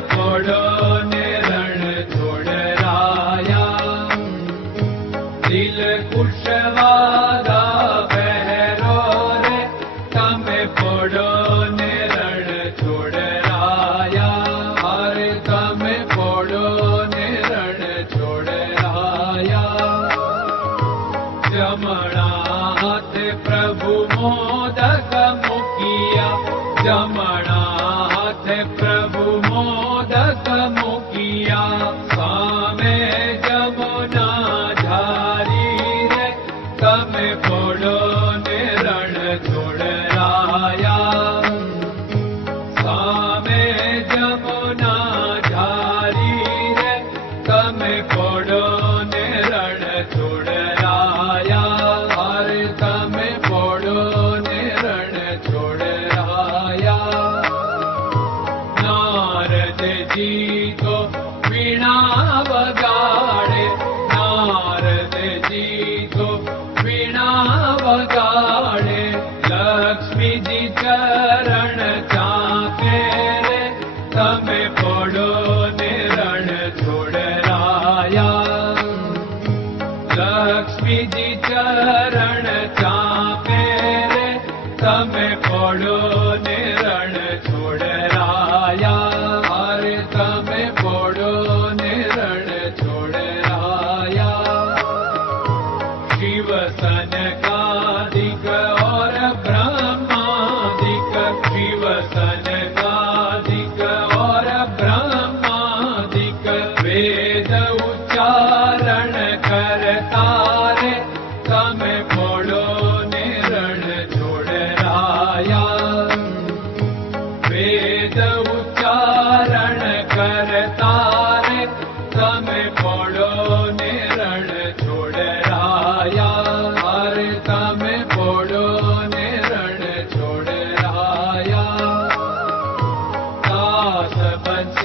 पढ़ने चरण चापे रे, तमे पड़ो ने छोड़ राया। अरे तमे पड़ो ने रण छोड़ राया। शिव सन का दिग्गज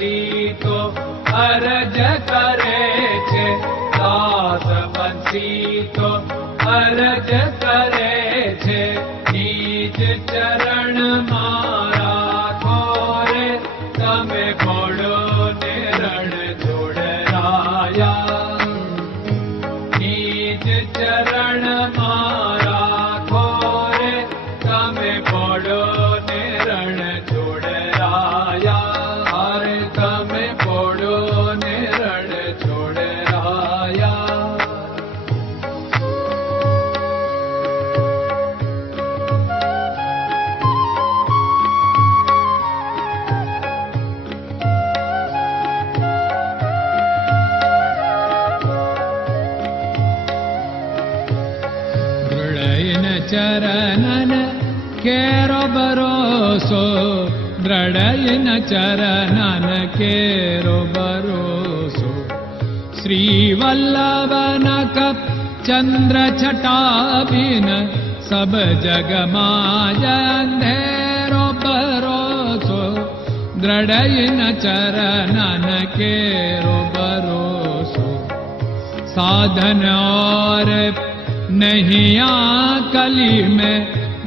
બંસી તો અરજ કરે છે દાસ બંસી તો અરજ કરે रोसो द्रडयन चरणन केरो भरोसो श्रीवल्लभ चन्द्रटाबिन सब जगमाजेरो भरोसो द्रडय न चरन केरो भरोसो साधन और नहीं आ कली में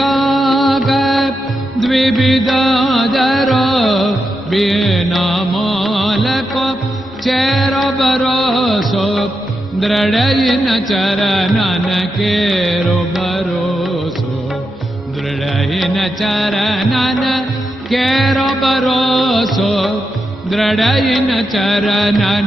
द्विविध आदरो सूर्य का द्विविदादर बीनामालक चेर बरोसो दृढयिन चरणन केरो दृढयिन चरणन केरो बरोसो दृढयिन चरणन